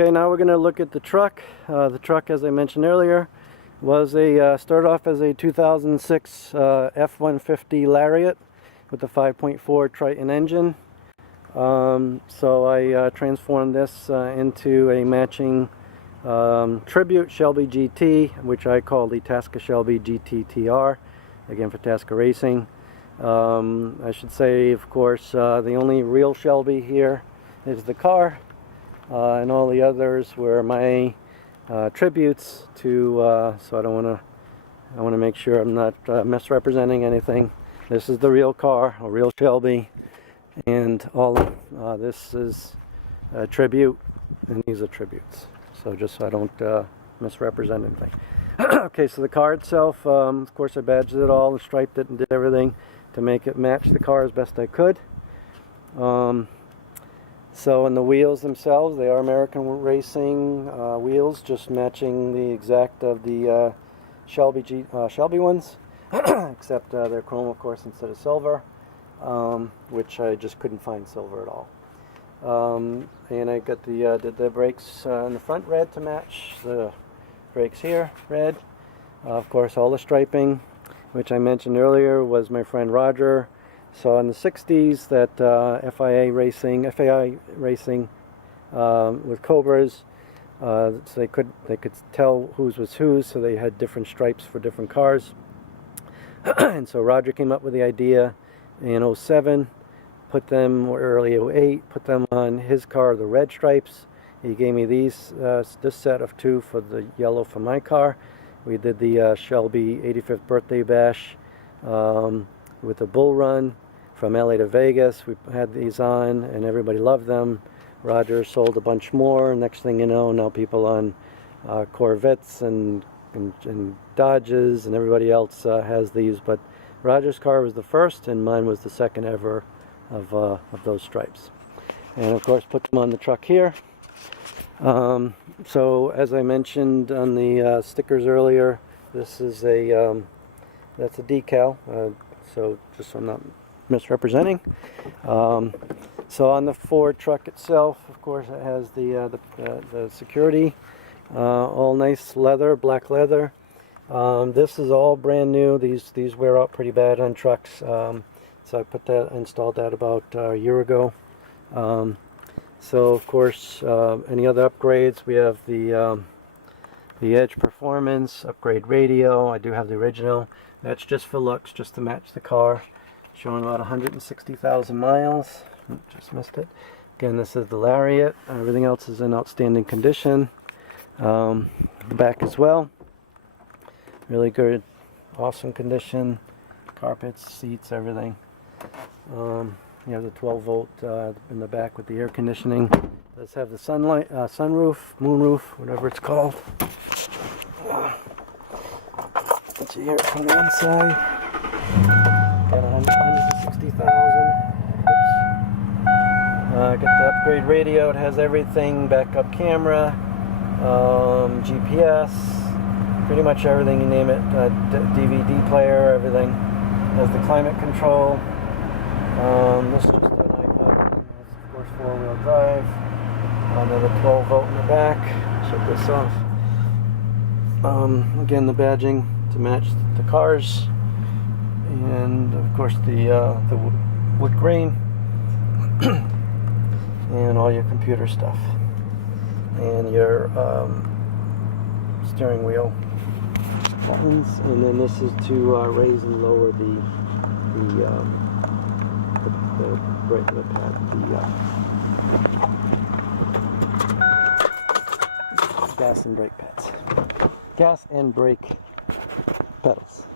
Okay, now we're going to look at the truck. The truck, as I mentioned earlier, was started off as a 2006 F-150 Lariat with a 5.4 Triton engine. So I transformed this into a matching Tribute Shelby GT, which I call the Tasca Shelby GT-TR, again for Tasca Racing. I should say, of course, the only real Shelby here is the car, and all the others were my tributes to, so I want to make sure I'm not misrepresenting anything. This is the real car, a real Shelby, and all of this is a tribute, and these are tributes. So just so I don't misrepresent anything. Okay, so the car itself, of course I badged it all and striped it and did everything to make it match the car as best I could. So in the wheels themselves, they are American Racing wheels, just matching the exact of the Shelby ones, except they're chrome, of course, instead of silver, which I just couldn't find silver at all. And I got did the brakes in the front red to match the brakes here, red. Of course, all the striping, which I mentioned earlier, was my friend Roger. So in the 60s, that FAI racing with Cobras, so they could tell whose was whose, so they had different stripes for different cars. And so Roger came up with the idea in 07, put them, or early 08, put them on his car, the red stripes. He gave me these, this set of two for the yellow for my car. We did the Shelby 85th birthday bash with a bull run from LA to Vegas. We had these on and everybody loved them. Roger sold a bunch more. Next thing you know, now people on Corvettes and Dodges, and everybody else has these. But Roger's car was the first, and mine was the second ever of those stripes. And of course, put them on the truck here. So as I mentioned on the stickers earlier, this is that's a decal. So just so I'm not misrepresenting. So on the Ford truck itself, of course, it has the security, all nice leather, black leather. This is all brand new. These wear out pretty bad on trucks. So I installed that about a year ago. So of course, any other upgrades? We have the Edge Performance upgrade radio. I do have the original. That's just for looks, just to match the car. Showing about 160,000 miles. Just missed it. Again, this is the Lariat. Everything else is in outstanding condition. Back as well. Really good, awesome condition. Carpets, seats, everything. You have the 12 volt in the back with the air conditioning. Does have the sunlight, sunroof, moonroof, whatever it's called. Let's see here from the inside. Got 160,000. Got the upgrade radio. It has everything: backup camera, GPS, pretty much everything you name it. DVD player, everything. It has the climate control. This is just an iPod. It's of course 4-wheel drive. Another 12 volt in the back. Shut this off. Again, the badging to match the cars, and of course the wood grain, and all your computer stuff, and your steering wheel buttons, and then this is to raise and lower the gas and brake pads. Gas and brake pedals.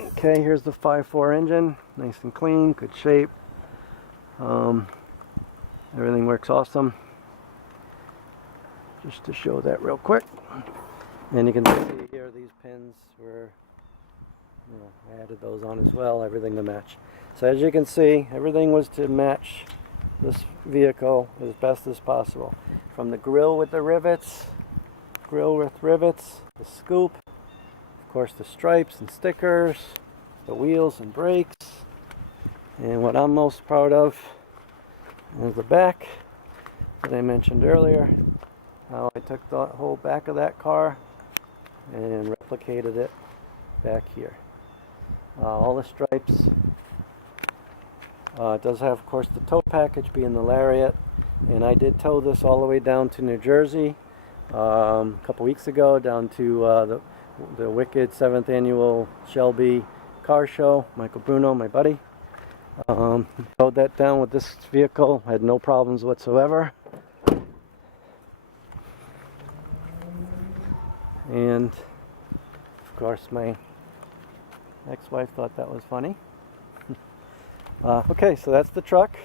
Okay, here's the 5.4 engine, nice and clean, good shape. Everything works awesome. Just to show that real quick. And you can see here these pins were, I added those on as well, everything to match. So as you can see, everything was to match this vehicle as best as possible. From the grill with the rivets, the scoop, of course the stripes and stickers, the wheels and brakes, And what I'm most proud of is the back that I mentioned earlier. How I took the whole back of that car and replicated it back here. All the stripes. It does have, of course, the tow package being the Lariat, and I did tow this all the way down to New Jersey a couple weeks ago, down to the wicked 7th annual Shelby car show. Michael Bruno, my buddy, towed that down with this vehicle. Had no problems whatsoever. And of course, my ex-wife thought that was funny. Okay, so that's the truck.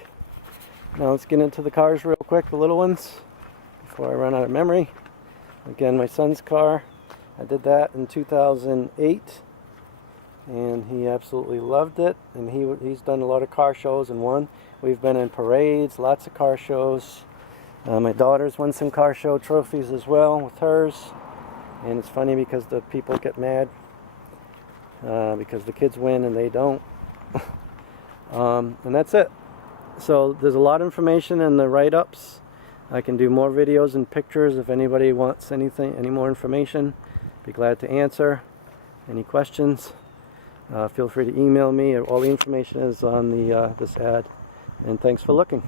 Now let's get into the cars real quick, the little ones, before I run out of memory. Again, my son's car. I did that in 2008, and he absolutely loved it. And he's done a lot of car shows and won. We've been in parades, lots of car shows. My daughter's won some car show trophies as well with hers. And it's funny because the people get mad because the kids win and they don't. And that's it. So there's a lot of information in the write-ups. I can do more videos and pictures if anybody wants any more information. Be glad to answer any questions. Feel free to email me. All the information is on this ad. And thanks for looking.